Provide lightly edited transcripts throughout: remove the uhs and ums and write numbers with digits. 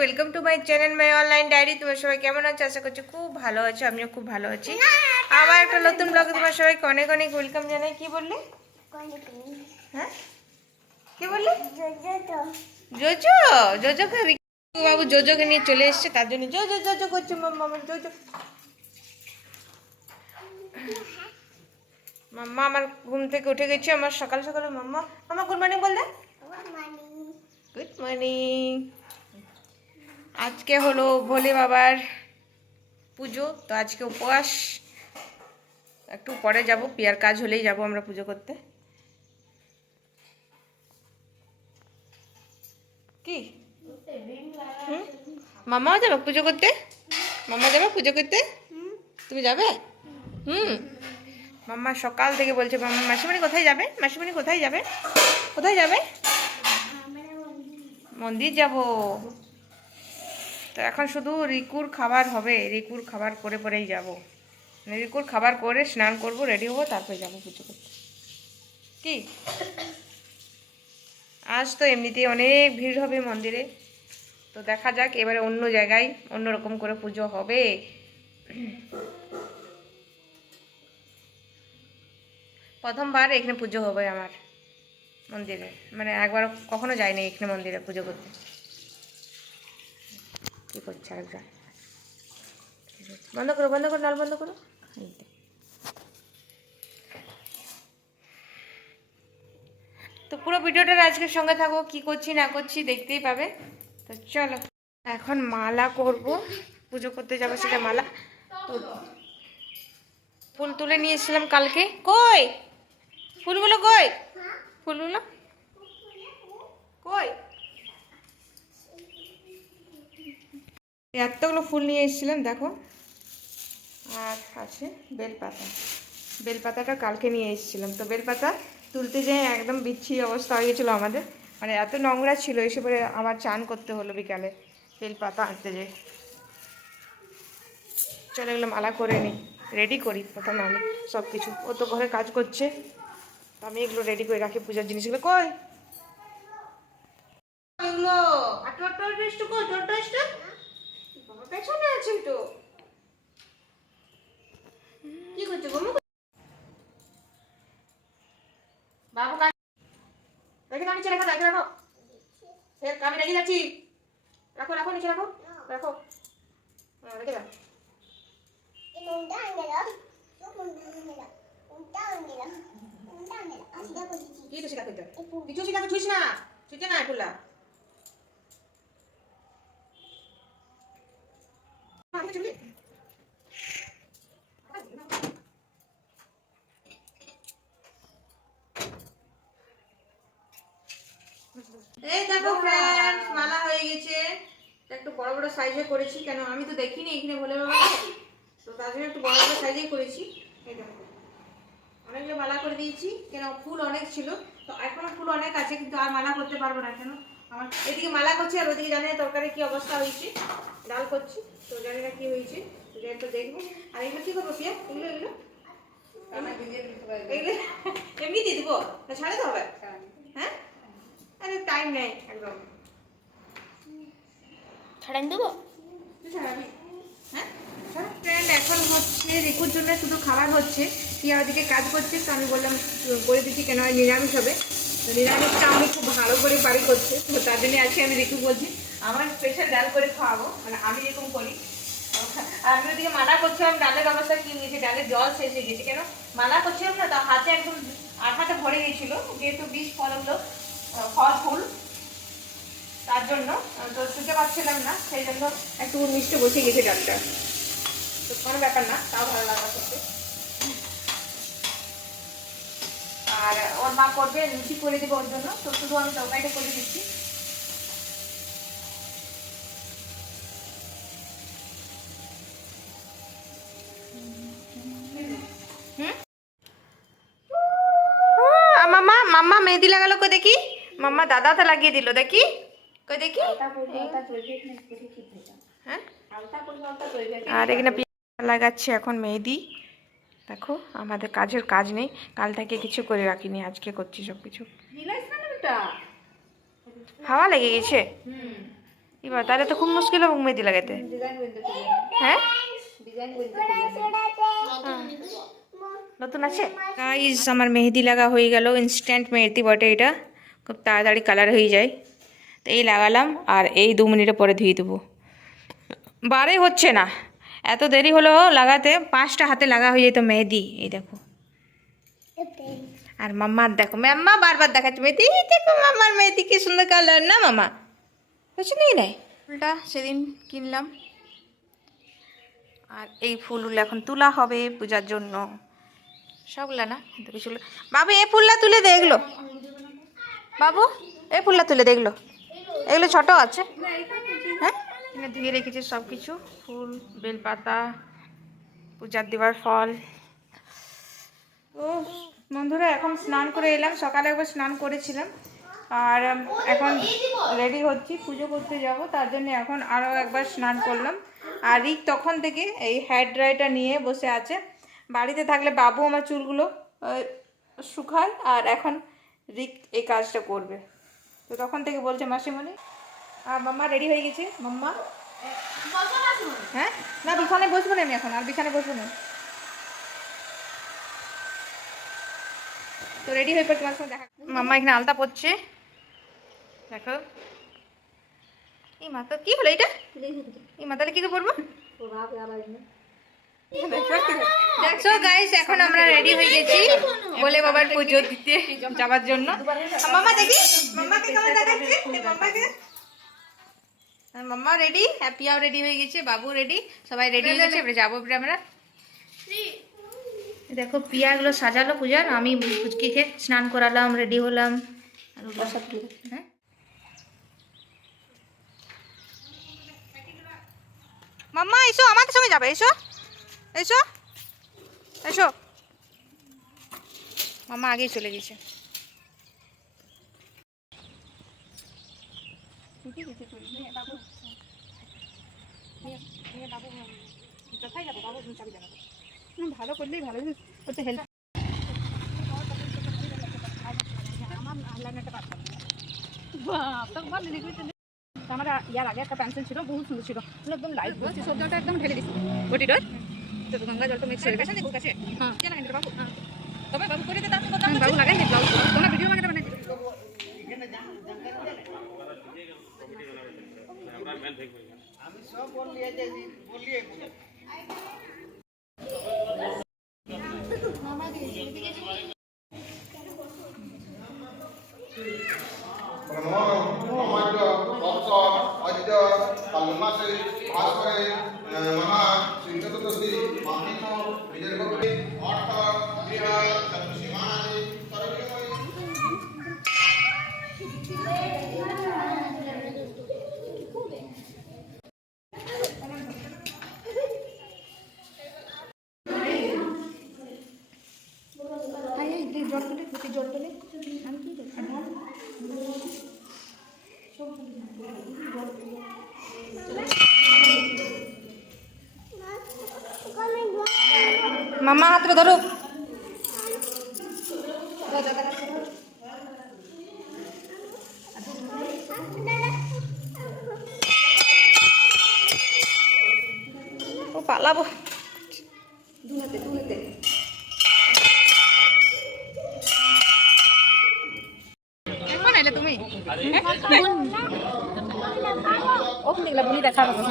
Welcome to my channel my online diary. তোমরা সবাই কেমন আছো? আশা করছি খুব ভালো আছো, আমিও খুব ভালো আছি। আবার একটা নতুন ব্লগে তোমার সবাইকে অনেক অনেক ওয়েলকাম জানাই। কি বললে? হ্যাঁ কি বললে? জোজো জোজোকে বাবু জোজোকে নিয়ে চলে এসছে, তার জন্য জোজো জোজো করছে। মাম্মা জোজো, মাম্মা আমার ঘুম থেকে উঠে গেছে। আমার সকাল সকালে মাম্মা মাম্মা গুড মর্নিং বল দে। Good morning. আজকে হলো ভোলে বাবার পুজো, তো আজকে উপবাস। একটু পরে যাব, পিয়ার কাজ হলেই যাব আমরা পুজো করতে। কি মামাও যাবে পুজো করতে? মামা যাবে পুজো করতে? তুমি যাবে? মাম্মা সকাল থেকে বলছে মাম্মা মাসিমণি কোথায় যাবে, মাসিমণি কোথায় যাবে, কোথায় যাবে? মন্দির যাব। তো এখন শুধু রিকুর খাবার হবে, রিকুর খাবার করে পরেই যাব। রিকুর খাবার করে স্নান করব, রেডি হবো, তারপরে যাবো পুজো করতে। কি আজ তো এমনিতেই অনেক ভিড় হবে মন্দিরে, তো দেখা যাক এবারে অন্য জায়গায় অন্যরকম করে পুজো হবে। প্রথমবার এখানে পুজো হবে আমার মন্দিরে, মানে একবার কখনো যাইনি এখানে মন্দিরে পুজো করতে। কী করছে আরেকজন? বন্ধ করো বন্ধ করো, নল বন্ধ করো। তো পুরো ভিডিওটার আজকের সঙ্গে থাকো, কি করছি না করছি দেখতেই পাবে। তো চলো এখন মালা করব, পুজো করতে যাবো, সেটা মালা। তো ফুল তুলে নিয়ে এসেছিলাম কালকে। কই ফুলগুলো, কই ফুলগুলো, কই? এতগুলো ফুল নিয়ে এসেছিলাম দেখো। আর আছে বেলপাতা, বেলপাতাটা কালকে নিয়ে এসেছিলাম। তো বেলপাতা তুলতে যেয়ে একদম বিচ্ছিরি অবস্থা হয়ে গেছিলো আমাদের, মানে এত নোংরা ছিল। এসে পরে আবার চান করতে হলো বিকালে বেলপাতা আনতে যেয়ে। চলে এগুলো মালা করে নিই, রেডি করি প্রথমে আমি সব কিছু। ও তো ঘরে কাজ করছে, তো আমি এগুলো রেডি করে রাখি, পূজার জিনিসগুলো। কই এগুলো? পেছনে আছে তো। কি করছো গো? বাবু রেখে দাও, নিচে রেখে দাও, রাখো। আমি রেখে যাচ্ছি, রাখো রাখো, নিচে রাখো, রাখো, রেখে দাও। কি তো সেটা করতে কিছু সেটা ছুঁইস না, ছুঁচে না এগুলা। এই দেখো ফ্রেন্ডস, মালা হয়ে গেছে। একটু বড় বড় সাইজে করেছি, কেন আমি তো দেখিনি এখানে বলে বাবা, তো তার জন্য একটু বড় বড় সাইজেই করেছি। এই দেখো অনেকগুলো মালা করে দিয়েছি, কেন ফুল অনেক ছিল। তো এখনো ফুল অনেক আছে, কিন্তু আর মালা করতে পারবো না। কেন আমার এদিকে মালা করছি, আর ওদিকে জানি না তরকারি কি অবস্থা হয়েছে, ডাল করছি, তো জানি না কি হয়েছে, তো দেখবো। আর এগুলো কি করবো পিয়া? এগুলো এগুলো এগুলো এমনি দিয়ে দেবো না, ছাড়াতে হবে? হ্যাঁ, আরে টাইম নেই একদম। ছাড়াই দেবো, ছাড়াবি? হ্যাঁ ফ্রেন্ড, এখন হচ্ছে রিকুর জন্য শুধু খাবার হচ্ছে, পিয়া ওদিকে কাজ করছে। তো আমি বললাম করে দিচ্ছি, কেন হয় নিরামিষ হবে। তো নিরামিষটা আমি খুব ভালো করে বাড়ি করছে, তো তার জন্য আজকে আমি রিকু বলছি আমার স্পেশাল ডাল করে খাওয়াবো, মানে আমি এরকম করি। আর আমি ওদিকে মানা করছিলাম, ডালের অবস্থা কি নিয়েছি, ডালের জল শেষ হয়ে গেছে। কেন মানা করছিলাম না, তো হাতে একদম আঠাতে ভরে গেছিলো, যেহেতু বিষ ফল হলো, ফল ফুল, তার জন্য তো শুতে পারছিলাম না, সেই জন্য একটু মিষ্টি বসে গেছে ডালটা। তো কোনো ব্যাপার না, তাও ভালো লাগা করতে। আর ওর মা করবে, লুচি করে দেবে ওর জন্য, তো শুধু আমি তরকারিটা করে দিচ্ছি। মাম্মা মাম্মা মেহেদি লাগালো, কই দেখি। মাম্মা দাদাতে লাগিয়ে দিল, দেখি কই দেখি। হ্যাঁ, আর এখানে লাগাচ্ছে এখন মেহেদি। দেখো আমাদের কাজের কাজ নেই, কাল থেকে কিছু করে রাখিনি, আজকে করছি সব কিছু। হাওয়া লেগে গেছে, এবার তাহলে তো খুব মুশকিল হবে মেহেদি লাগাতে। হ্যাঁ নতুন আছে গাইস। আমার মেহেদি লাগা হয়ে গেল। ইনস্ট্যান্ট মেহেদি বটে এটা, খুব তাড়াতাড়ি কালার হয়ে যায়। তো এই লাগালাম আর এই 2 মিনিটের পরে ধুয়ে দেবো। বারে হচ্ছে না, এত দেরি হলো লাগাতে। 5টা হাতে লাগা হয়ে যেত মেহেদি। এই দেখো, আর মাম্মার দেখো, মাম্মা বারবার দেখাচ্ছে মেহেদি। দেখো মাম্মার মেহেদি কি সুন্দর কালার না মামা, পছন্দ নাই? ফুলটা সেদিন কিনলাম, আর এই ফুলগুলো এখন তোলা হবে পূজার জন্য। সবগুলা না, কিন্তু কিছুগুলো। বাবু এই ফুলটা তুলে দে, এগুলো বাবু এই ফুলটা তুলে দে, এগুলো এগুলো ছোট আছে। হ্যাঁ এখানে ধুয়ে রেখেছি সব কিছু, ফুল, বেলপাতা, পূজার দেওয়ার ফল। তো বন্ধুরা এখন স্নান করে এলাম, সকালে একবার স্নান করেছিলাম, আর এখন রেডি হচ্ছি পুজো করতে যাব। তার জন্য এখন আরও একবার স্নান করলাম। আর রিক তখন থেকে এই হেয়ার ড্রাইটা নিয়ে বসে আছে। বাড়িতে থাকলে বাবু আমার চুলগুলো শুকায়, আর এখন রিক এই কাজটা করবে। তো তখন থেকে বলছে মাসিমণি। আর মাম্মা রেডি হয়ে গেছে। মাম্মা হ্যাঁ না, বিছানায় বসবো না আমি এখন, আর বিছানায় বসবো না। তো রেডি হয়ে পড়ে তোমার সঙ্গে দেখা। মাম্মা এখানে আলতা পড়ছে, দেখো। এই মা তো কি হলো এটা? এই মা তাহলে কি করে পড়বো? দেখো গাইস, এখন আমরা রেডি হয়ে গেছি বলে বাবার পুজো দিতে যাওয়ার জন্য। মাম্মা দেখি, মাম্মাকে কেমন দেখাচ্ছে? মাম্মাকে, মাম্মা রেডি, হ্যাপিয়াও রেডি হয়ে গেছে, বাবু রেডি, সবাই রেডি হয়ে গেছে। এবারে যাবো আমরা। দেখো পিয়াগুলো সাজালো পূজার, আমি পুচকি খেয়ে স্নান করালাম, রেডি হলাম। হ্যাঁ মাম্মা এসো, আমাদের সঙ্গে যাবে, এসো এসো এসো। মাম্মা আগেই চলে গেছে। ভালো করলেই ভালো করতে হেল্প। আমার ইয়ার আগে একটা পেন্সিল ছিল, বহুত সুন্দর ছিল, একদম লাইট বলছি, সব জলটা একদম ঢেলে দিচ্ছি বটিটার। তো গঙ্গা জলটা মিক্স হয়ে গেছে। হ্যাঁ কেন বাবু? তবে বাবু করে দিতে, বাবু লাগাই ব্লাউজ কোনো ভিডিও বানাতে বানাই। আমি সব বললিয়ে যে বললিয়ে মাম্মা হাতটা ধরো। ও পালাবো। দুহাতে দুহাতে কেমন এলে তুমি? ও নিগলা বলি দেখা হবে।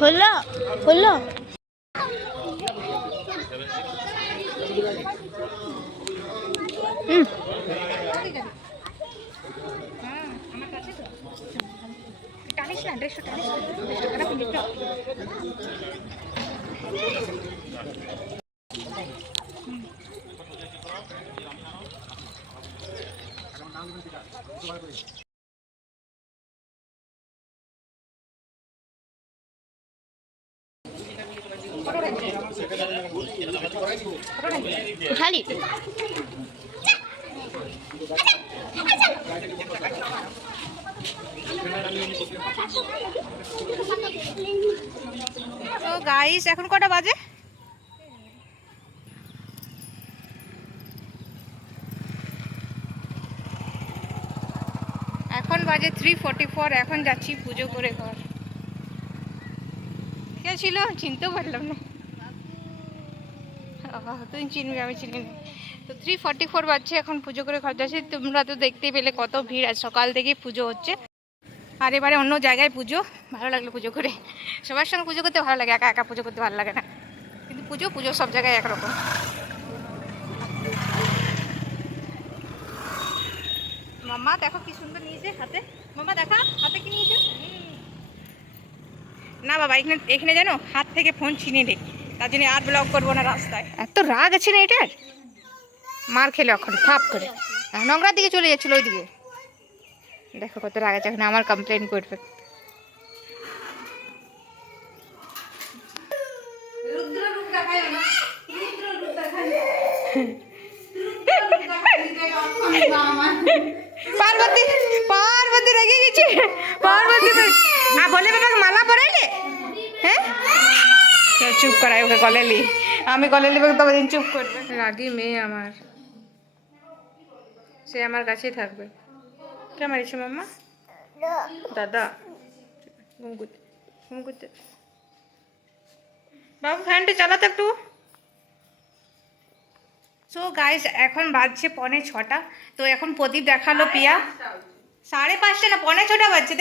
হলো হলো उठा ली। তো গাইস এখন কটা বাজে? এখন বাজে 3:44। এখন যাচ্ছি পুজো করে ঘর। কে ছিল চিনতেও পারলাম না। তুই চিনবি, আমি চিনি না। তো 3:44 বাজছে, এখন পুজো করে ঘর যাচ্ছি। তোমরা তো দেখতেই পেলে কত ভিড়, আর সকাল থেকেই পুজো হচ্ছে। আর এবারে অন্য জায়গায় পুজো, ভালো লাগলো পুজো করে। সবার সঙ্গে পুজো করতে ভালো লাগে, একা একা পুজো করতে ভালো লাগে না। কিন্তু পুজো পুজো সব জায়গায় একরকম। মাম্মা দেখো কি সুন্দর নিয়েছে হাতে। মাম্মা দেখা হাতে কি নিয়েছে। না বাবা, এখানে এখানে জানো হাত থেকে ফোন ছিনিয়ে নেই, তার জন্য আর ব্লগ করবো না রাস্তায়। এত রাগ আছে না এটার, মার খেলে এখন থাপ করে নোংরার দিকে চলে যাচ্ছিল ওই দিকে। দেখো কত রাগ আছে, এখন আমার কমপ্লেন করবে। পার্বতী পার্বতী রেগে গেছে। পার্বতী বলে বাবাকে মালা পরাইলে। হ্যাঁ চুপ করাই ওকে, কলেলি আমি কলেলি তবে দিন চুপ করবে। রাগি মেয়ে আমার, সে আমার কাছেই থাকবে। কে মারিছে মাম্মা? দাদা ঘুম করতে, ঘুম করতে। বাবু ফ্যানটা চালাতে একটু। সো গাইস এখন বাজছে 5:45। তো এখন প্রদীপ দেখালো পিয়া। 5:30 না 5:45 বাজছে।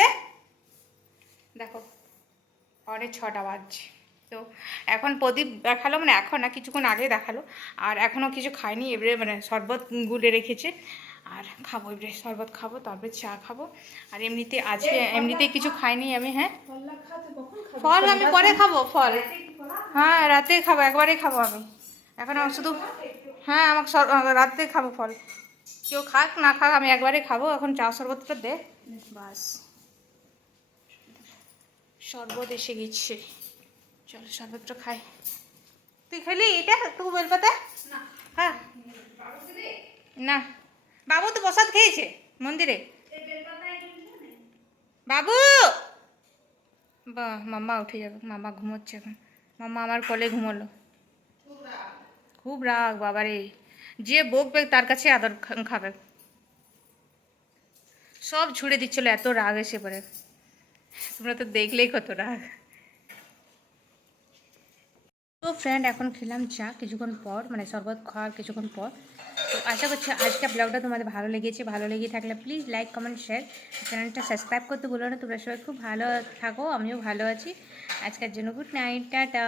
দেখো 6:45 বাজছে। তো এখন প্রদীপ দেখালো, মানে এখন না কিছুক্ষণ আগে দেখালো। আর এখনও কিছু খাইনি, এবারে মানে শরবত গুলে রেখেছে। আর খাবো এবারে, শরবত খাবো, তারপরে চা খাবো। আর এমনিতে আজকে এমনিতেই কিছু খাইনি আমি। হ্যাঁ ফল আমি পরে খাবো, ফল হ্যাঁ রাতে খাবো, একবারেই খাবো আমি। এখন আমার শুধু হ্যাঁ আমাকে রাতে খাবো ফল। কেউ খাক না খাক আমি একবারে খাবো। এখন চা শরবতটা দে বাস। শরবত এসে গেছে, চলো শরবতটা খাই। তুই খেলি এটা একটু বেলপাতা? হ্যাঁ না, বাবু তো প্রসাদ খেয়েছে মন্দিরে। বাবু বাহ, মাম্মা উঠে যাবে, মাম্মা ঘুমোচ্ছে এখন। মাম্মা আমার কোলে ঘুমোলো। খুব রাগ বাবারে, যে বকবে তার কাছে আদর খাবে। সব ছুড়ে দিচ্ছিল, এত রাগ এসে পড়ে। তোমরা তো দেখলেই কত রাগ। তো ফ্রেন্ড এখন খেলাম চা কিছুক্ষণ পর, মানে শরবত খাওয়ার কিছুক্ষণ পর। তো আশা করছি আজকের ব্লগটা তোমাদের ভালো লেগেছে। ভালো লেগে থাকলে প্লিজ লাইক কমেন্ট শেয়ার, চ্যানেলটা সাবস্ক্রাইব করতে ভুলো না। তোমরা সবাই খুব ভালো থাকো, আমিও ভালো আছি। আজকের জন্য গুড নাইট, টাটা।